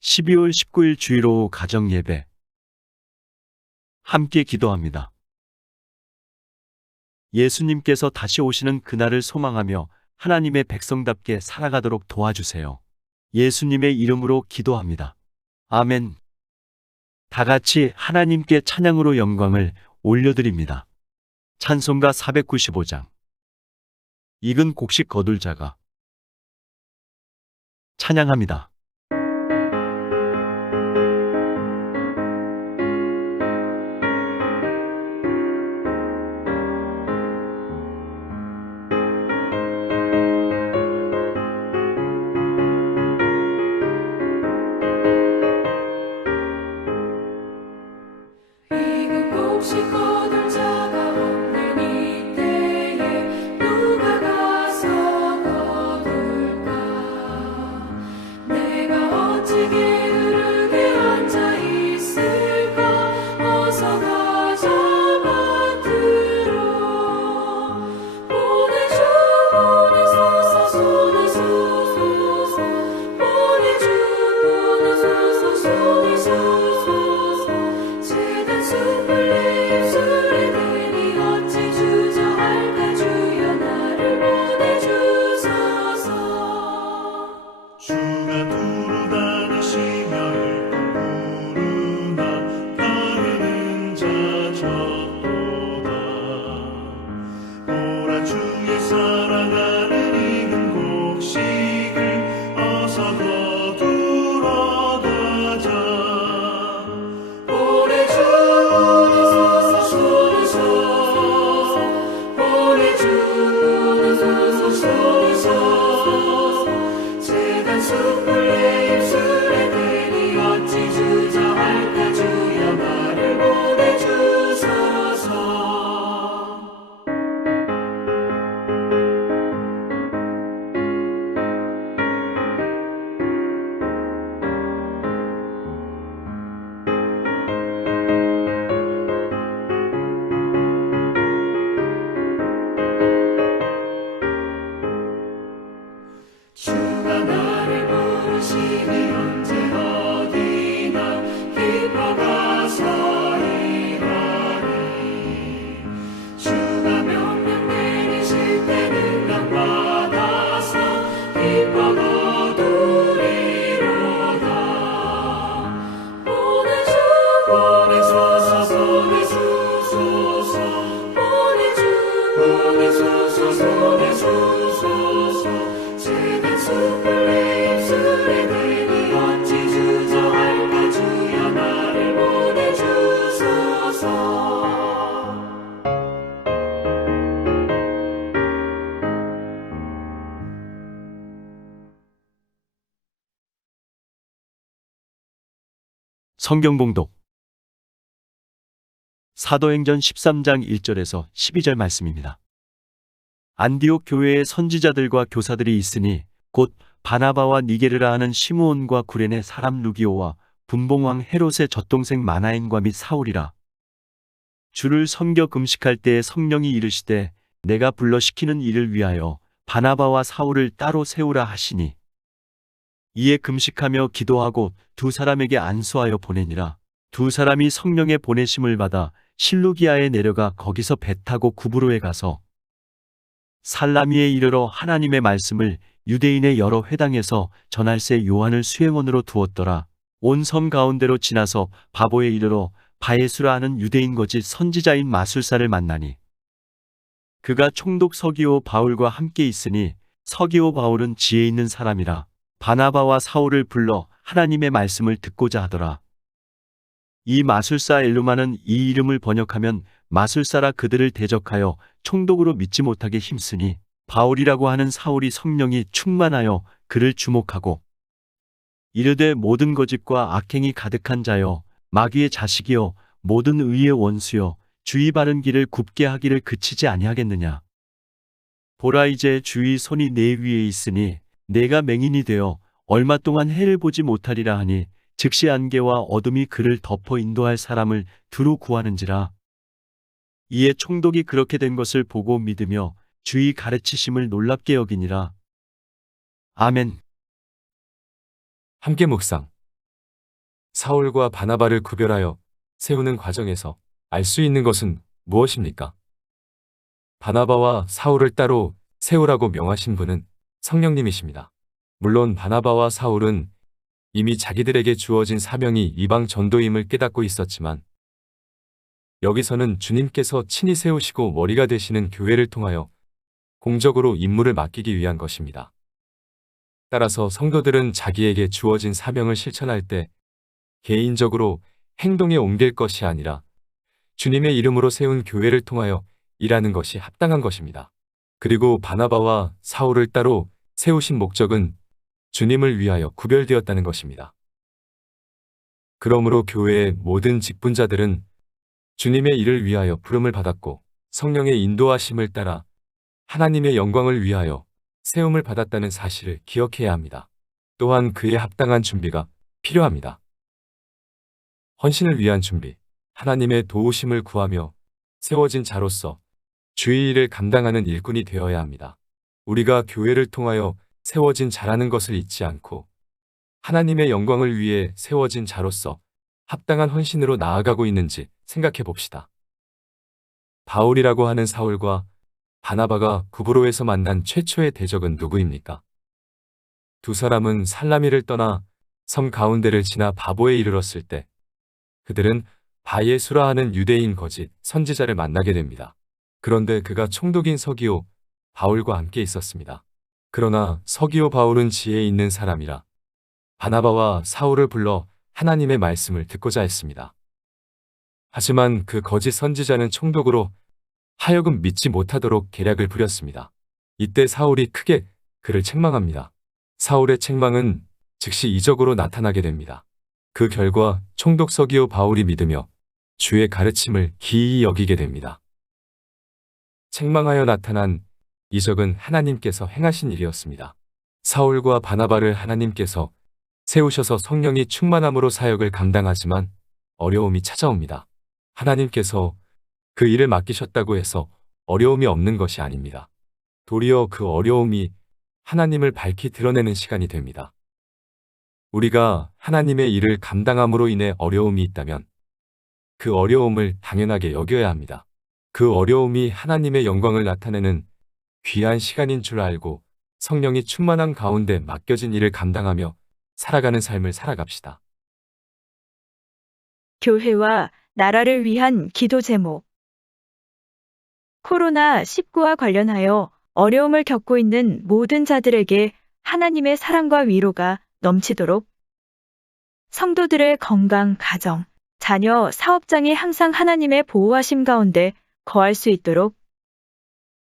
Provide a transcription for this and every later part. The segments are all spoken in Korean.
12월 19일 주일 오후 가정예배 함께 기도합니다. 예수님께서 다시 오시는 그날을 소망하며 하나님의 백성답게 살아가도록 도와주세요. 예수님의 이름으로 기도합니다. 아멘. 다 같이 하나님께 찬양으로 영광을 올려드립니다. 찬송가 495장. 익은 곡식 거둘 자가 찬양합니다. 익은 곡식 거둘 자가 없는 이때에 누가 가서 거둘까? 내가 어찌 게으르게 앉아 있을까? 어서 가자 밭으로. 보내주 보내소서 보내소서 보내주 보내소서 보내소서. 제단 숲을 내 입술에 대니 어찌 주저할까? 주여 나를 보내주소서. 주가 두루 다니시며 일꾼 부르나 가르는 자 적도다. 보라 주의 사랑하는 익은 곡식을 어서 거두러 가자. 보내주 보내소서 보내소서 보내주 보내소서 보내소서. 제단 숲을 내 입술에 대니 어찌 주저할까? 주여 나를 보내주소서. 주가 나를 부르시니 언제 어디나 기뻐 가서 일하리. 주가 명령 내리실 때 능력 받아서 기뻐 거두리로다. 보내주 보내소서 보내소서 보내주 보내소서 보내소서. 제단 숲을 내 입술에 대니 어찌 주저할까? 주여 나를 보내주소서. 성경 봉독. 사도행전 13장 1절에서 12절 말씀입니다. 안디옥 교회에 선지자들과 교사들이 있으니 곧 바나바와 니게르라 하는 시므온과 구레네 사람 루기오와 분봉왕 헤롯의 젖동생 마나엔과 및 사울이라. 주를 섬겨 금식할 때에 성령이 이르시되 내가 불러 시키는 일을 위하여 바나바와 사울을 따로 세우라 하시니 이에 금식하며 기도하고 두 사람에게 안수하여 보내니라. 두 사람이 성령의 보내심을 받아 실루기아에 내려가 거기서 배 타고 구브로에 가서 살라미에 이르러 하나님의 말씀을 유대인의 여러 회당에서 전할새 요한을 수행원으로 두었더라. 온 섬 가운데로 지나서 바보에 이르러 바예수라 하는 유대인 거짓 선지자인 마술사를 만나니 그가 총독 서기오 바울과 함께 있으니 서기오 바울은 지혜 있는 사람이라. 바나바와 사울을 불러 하나님의 말씀을 듣고자 하더라. 이 마술사 엘루마는 이 이름을 번역하면 마술사라 그들을 대적하여 총독으로 믿지 못하게 힘쓰니 바울이라고 하는 사울이 성령이 충만하여 그를 주목하고 이르되 모든 거짓과 악행이 가득한 자여 마귀의 자식이여 모든 의의 원수여 주의 바른 길을 굽게 하기를 그치지 아니하겠느냐. 보라 이제 주의 손이 내 위에 있으니 내가 맹인이 되어 얼마 동안 해를 보지 못하리라 하니 즉시 안개와 어둠이 그를 덮어 인도할 사람을 두루 구하는지라. 이에 총독이 그렇게 된 것을 보고 믿으며 주의 가르치심을 놀랍게 여기니라. 아멘. 함께 묵상. 사울과 바나바를 구별하여 세우는 과정에서 알 수 있는 것은 무엇입니까? 바나바와 사울을 따로 세우라고 명하신 분은 성령님이십니다. 물론 바나바와 사울은 이미 자기들에게 주어진 사명이 이방 전도임을 깨닫고 있었지만 여기서는 주님께서 친히 세우시고 머리가 되시는 교회를 통하여 공적으로 임무를 맡기기 위한 것입니다. 따라서 성도들은 자기에게 주어진 사명을 실천할 때 개인적으로 행동에 옮길 것이 아니라 주님의 이름으로 세운 교회를 통하여 일하는 것이 합당한 것입니다. 그리고 바나바와 사울을 따로 세우신 목적은 주님을 위하여 구별되었다는 것입니다. 그러므로 교회의 모든 직분자들은 주님의 일을 위하여 부름을 받았고 성령의 인도하심을 따라 하나님의 영광을 위하여 세움을 받았다는 사실을 기억해야 합니다. 또한 그에 합당한 준비가 필요합니다. 헌신을 위한 준비, 하나님의 도우심을 구하며 세워진 자로서 주의 일을 감당하는 일꾼이 되어야 합니다. 우리가 교회를 통하여 세워진 자라는 것을 잊지 않고 하나님의 영광을 위해 세워진 자로서 합당한 헌신으로 나아가고 있는지 생각해 봅시다. 바울이라고 하는 사울과 바나바가 구브로에서 만난 최초의 대적은 누구입니까? 두 사람은 살라미를 떠나 섬 가운데를 지나 바보에 이르렀을 때 그들은 바예수라 하는 유대인 거짓 선지자를 만나게 됩니다. 그런데 그가 총독인 서기오 바울과 함께 있었습니다. 그러나 서기오 바울은 지혜 있는 사람이라 바나바와 사울을 불러 하나님의 말씀을 듣고자 했습니다. 하지만 그 거짓 선지자는 총독으로 하여금 믿지 못하도록 계략을 부렸습니다. 이때 사울이 크게 그를 책망합니다. 사울의 책망은 즉시 이적으로 나타나게 됩니다. 그 결과 총독 서기오 바울이 믿으며 주의 가르침을 기이히 여기게 됩니다. 책망하여 나타난 이적은 하나님께서 행하신 일이었습니다. 사울과 바나바를 하나님께서 세우셔서 성령이 충만함으로 사역을 감당하지만 어려움이 찾아옵니다. 하나님께서 그 일을 맡기셨다고 해서 어려움이 없는 것이 아닙니다. 도리어 그 어려움이 하나님을 밝히 드러내는 시간이 됩니다. 우리가 하나님의 일을 감당함으로 인해 어려움이 있다면 그 어려움을 당연하게 여겨야 합니다. 그 어려움이 하나님의 영광을 나타내는 귀한 시간인 줄 알고 성령이 충만한 가운데 맡겨진 일을 감당하며 살아가는 삶을 살아갑시다. 교회와 나라를 위한 기도 제목. 코로나19와 관련하여 어려움을 겪고 있는 모든 자들에게 하나님의 사랑과 위로가 넘치도록 성도들의 건강, 가정, 자녀, 사업장이 항상 하나님의 보호하심 가운데 거할 수 있도록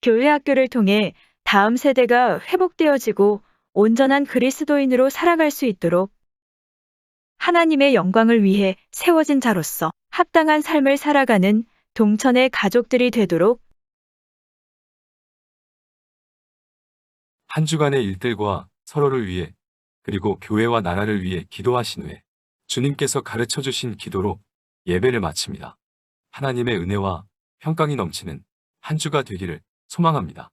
교회 학교를 통해 다음 세대가 회복되어지고 온전한 그리스도인으로 살아갈 수 있도록 하나님의 영광을 위해 세워진 자로서 합당한 삶을 살아가는 동천의 가족들이 되도록 한 주간의 일들과 서로를 위해 그리고 교회와 나라를 위해 기도하신 후에 주님께서 가르쳐 주신 기도로 예배를 마칩니다. 하나님의 은혜와 평강이 넘치는 한 주가 되기를 소망합니다.